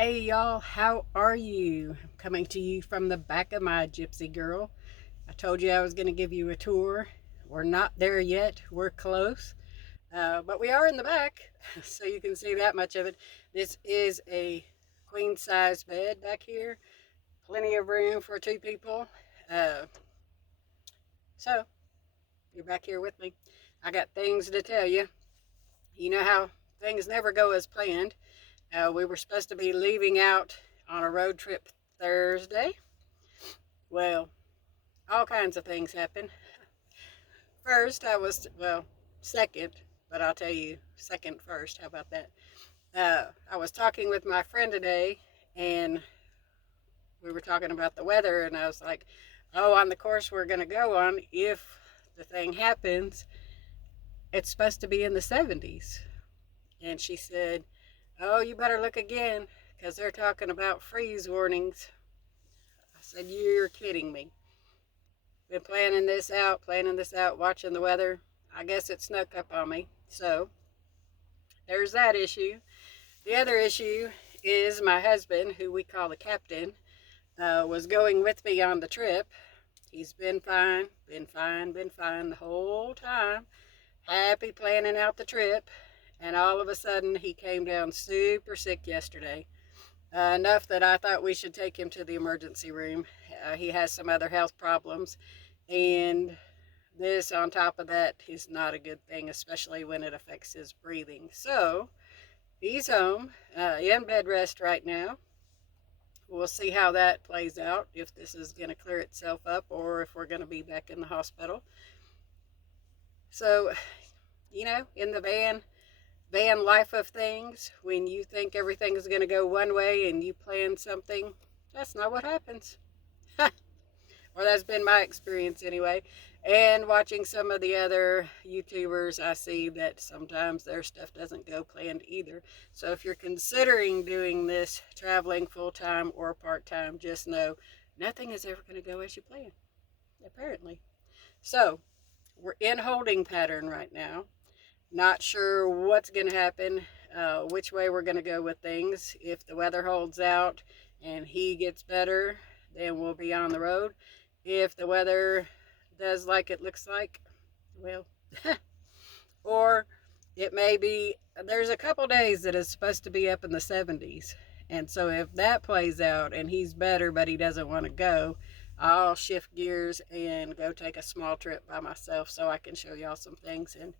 Hey y'all, how are you? I'm coming to you from the back of my Gypsy Girl. I told you I was going to give you a tour. We're not there yet, we're close, but we are in the back, so you can see that much of it. This is a queen size bed back here, plenty of room for two people. Uh, so, you're back here with me. I got things to tell you. You know how things never go as planned. We were supposed to be leaving out on a road trip Thursday. Well, all kinds of things happen. First, second, but I'll tell you second first. How about that? I was talking with my friend today, and we were talking about the weather, and I was like, oh, on the course we're going to go on, if the thing happens, it's supposed to be in the 70s. And she said, oh, you better look again, because they're talking about freeze warnings. I said, you're kidding me. Been planning this out, watching the weather. I guess it snuck up on me. So there's that issue. The other issue is my husband, who we call the captain, was going with me on the trip. He's been fine, been fine the whole time. Happy planning out the trip. And all of a sudden, he came down super sick yesterday. Enough that I thought we should take him to the emergency room. He has some other health problems. And this, on top of that, is not a good thing, especially when it affects his breathing. So he's home, in bed rest right now. We'll see how that plays out, if this is going to clear itself up or if we're going to be back in the hospital. So, in the van life of things, when you think everything is going to go one way and you plan something, that's not what happens. Or that's been my experience anyway. And watching some of the other YouTubers, I see that sometimes their stuff doesn't go planned either. So if you're considering doing this, traveling full time or part time, just know nothing is ever going to go as you plan, apparently. So we're in holding pattern right now. Not sure what's going to happen, which way we're going to go with things. If the weather holds out and he gets better, then we'll be on the road. If the weather does like it looks like, well, or it may be, there's a couple days that is supposed to be up in the 70s. And so if that plays out and he's better but he doesn't want to go, I'll shift gears and go take a small trip by myself so I can show y'all some things and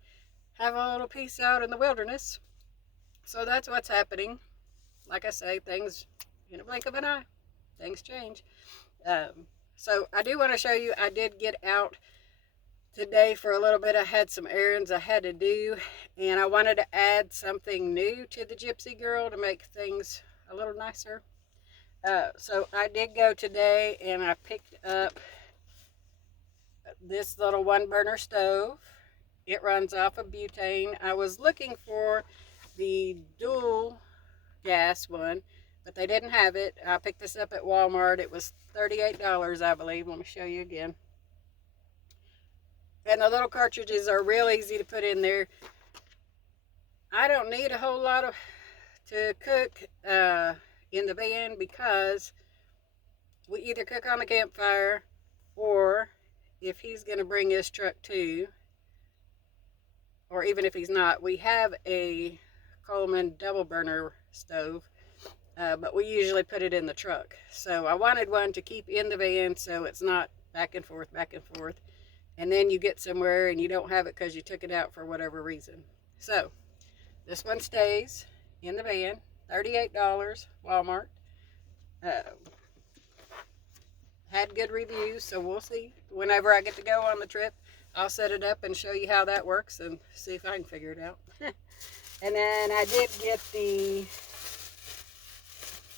have a little peace out in the wilderness. So that's what's happening. Like I say, things in a blink of an eye, things change. So I do want to show you, I did get out today for a little bit. I had some errands I had to do, and I wanted to add something new to the Gypsy Girl to make things a little nicer. So I did go today and I picked up this little one burner stove. It runs off of butane. I was looking for the dual gas one, but they didn't have it. I picked this up at Walmart. It was $38, I believe. Let me show you again. And the little cartridges are real easy to put in there. I don't need a whole lot to cook in the van, because we either cook on the campfire, or if he's going to bring his truck too, or even if he's not, we have a Coleman double burner stove, but we usually put it in the truck. So I wanted one to keep in the van so it's not back and forth, and then you get somewhere and you don't have it because you took it out for whatever reason. So this one stays in the van, $38, Walmart. Had good reviews, so we'll see. Whenever I get to go on the trip, I'll set it up and show you how that works and see if I can figure it out. And then I did get the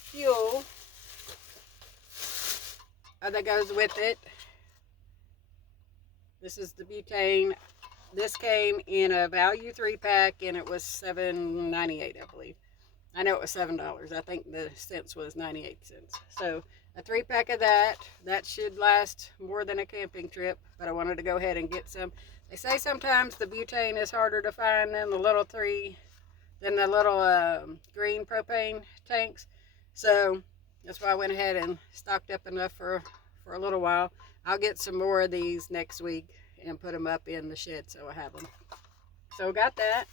fuel that goes with it. This is the butane. This came in a value 3-pack, and it was $7.98, I believe. I know it was $7. I think the cents was 98 cents. So a 3-pack of that. That should last more than a camping trip, but I wanted to go ahead and get some. They say sometimes the butane is harder to find than the little green propane tanks. So that's why I went ahead and stocked up enough for a little while. I'll get some more of these next week and put them up in the shed so I have them. So got that.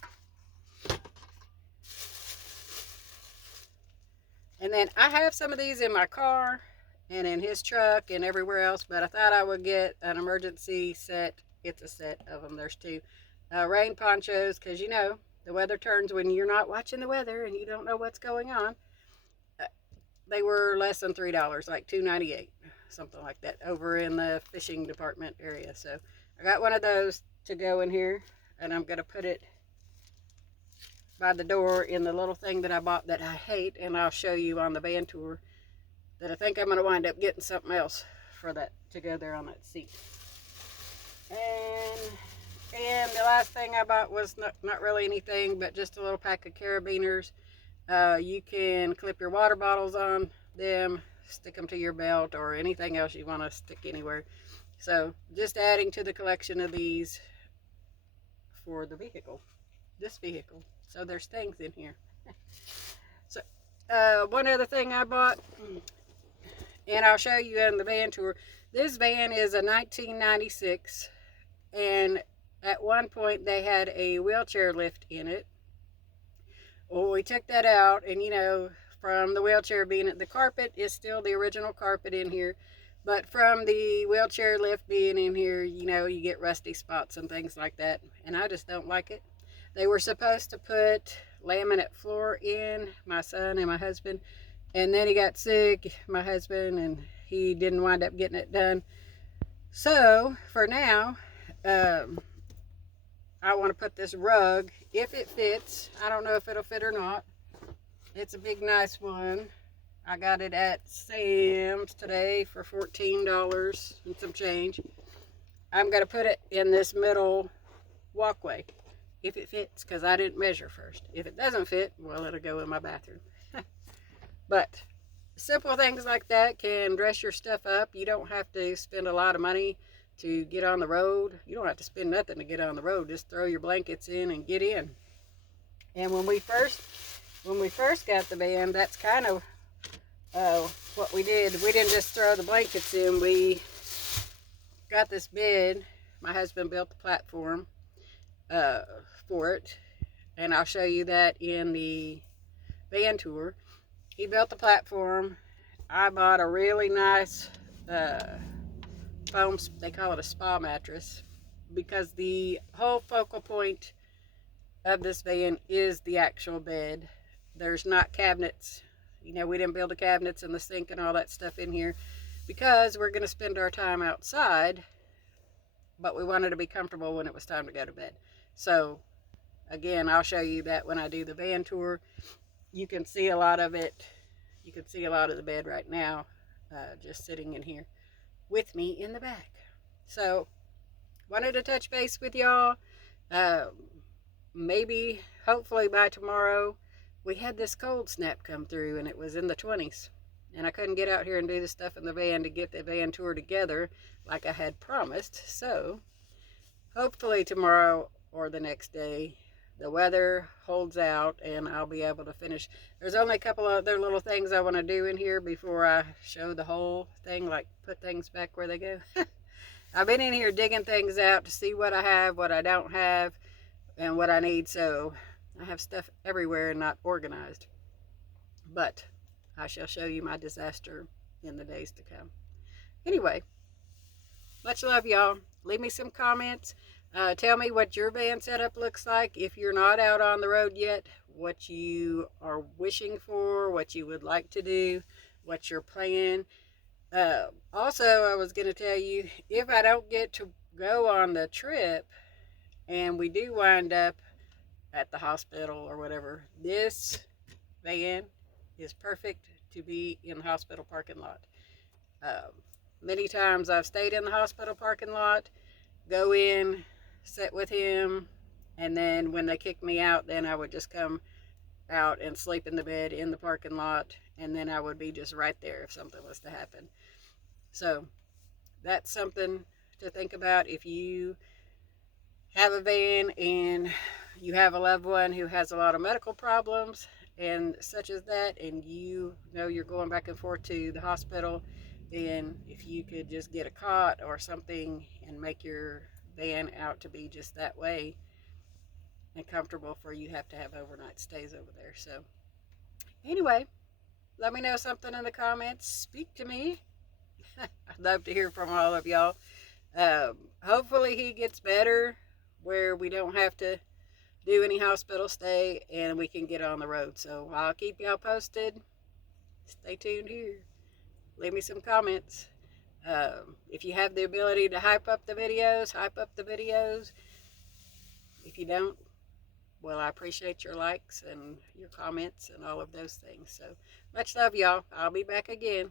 And then I have some of these in my car and in his truck and everywhere else, but I thought I would get an emergency set. It's a set of them. There's two. Rain ponchos, because you know, the weather turns when you're not watching the weather and you don't know what's going on. Uh, they were less than $3, like $2.98, something like that, over in the fishing department area. So I got one of those to go in here, and I'm going to put it by the door in the little thing that I bought that I hate, and I'll show you on the van tour that I think I'm going to wind up getting something else for that to go there on that seat. And the last thing I bought was not really anything, but just a little pack of carabiners. You can clip your water bottles on them, stick them to your belt, or anything else you want to stick anywhere. So just adding to the collection of these for the vehicle, this vehicle. So there's things in here. So one other thing I bought, and I'll show you in the van tour. This van is a 1996, and at one point they had a wheelchair lift in it. Well, we took that out, and you know, from the wheelchair being the carpet is still the original carpet in here, but from the wheelchair lift being in here, you know, you get rusty spots and things like that, and I just don't like it. They were supposed to put laminate floor in, my son and my husband, and then he got sick, my husband, and he didn't wind up getting it done. So for now, I want to put this rug, if it fits. I don't know if it'll fit or not. It's a big, nice one. I got it at Sam's today for $14 and some change. I'm going to put it in this middle walkway, if it fits, because I didn't measure first. If it doesn't fit, well, it'll go in my bathroom. But simple things like that can dress your stuff up. You don't have to spend a lot of money to get on the road. You don't have to spend nothing to get on the road. Just throw your blankets in and get in. And when we first got the van, that's kind of what we did. We didn't just throw the blankets in. We got this bed. My husband built the platform for it, and I'll show you that in the van tour. He built the platform. I bought a really nice foam, they call it a spa mattress, because the whole focal point of this van is the actual bed. There's not cabinets. You know, we didn't build the cabinets and the sink and all that stuff in here because we're going to spend our time outside, but we wanted to be comfortable when it was time to go to bed. So again, I'll show you that when I do the van tour. You can see a lot of it. You can see a lot of the bed right now, just sitting in here with me in the back. So wanted to touch base with y'all. Maybe, hopefully by tomorrow. We had this cold snap come through, and it was in the 20s, and I couldn't get out here and do the stuff in the van to get the van tour together like I had promised. So hopefully tomorrow or the next day the weather holds out and I'll be able to finish. There's only a couple of other little things I want to do in here before I show the whole thing, like put things back where they go. I've been in here digging things out to see what I have, what I don't have, and what I need. So I have stuff everywhere and not organized. But I shall show you my disaster in the days to come. Anyway, much love, y'all. Leave me some comments. Tell me what your van setup looks like. If you're not out on the road yet, what you are wishing for, what you would like to do, what you're planning. Also, I was going to tell you, if I don't get to go on the trip and we do wind up at the hospital or whatever, this van is perfect to be in the hospital parking lot. Many times I've stayed in the hospital parking lot, go in, sit with him, and then when they kicked me out, then I would just come out and sleep in the bed in the parking lot, and then I would be just right there if something was to happen. So that's something to think about if you have a van and you have a loved one who has a lot of medical problems and such as that, and you know you're going back and forth to the hospital, then if you could just get a cot or something and make your van out to be just that way and comfortable for you have to have overnight stays over there. So anyway, let me know something in the comments. Speak to me. I'd love to hear from all of y'all. Hopefully he gets better where we don't have to do any hospital stay and we can get on the road. So I'll keep y'all posted. Stay tuned here. Leave me some comments. If you have the ability to hype up the videos, hype up the videos. If you don't, well, I appreciate your likes and your comments and all of those things. So much love, y'all. I'll be back again.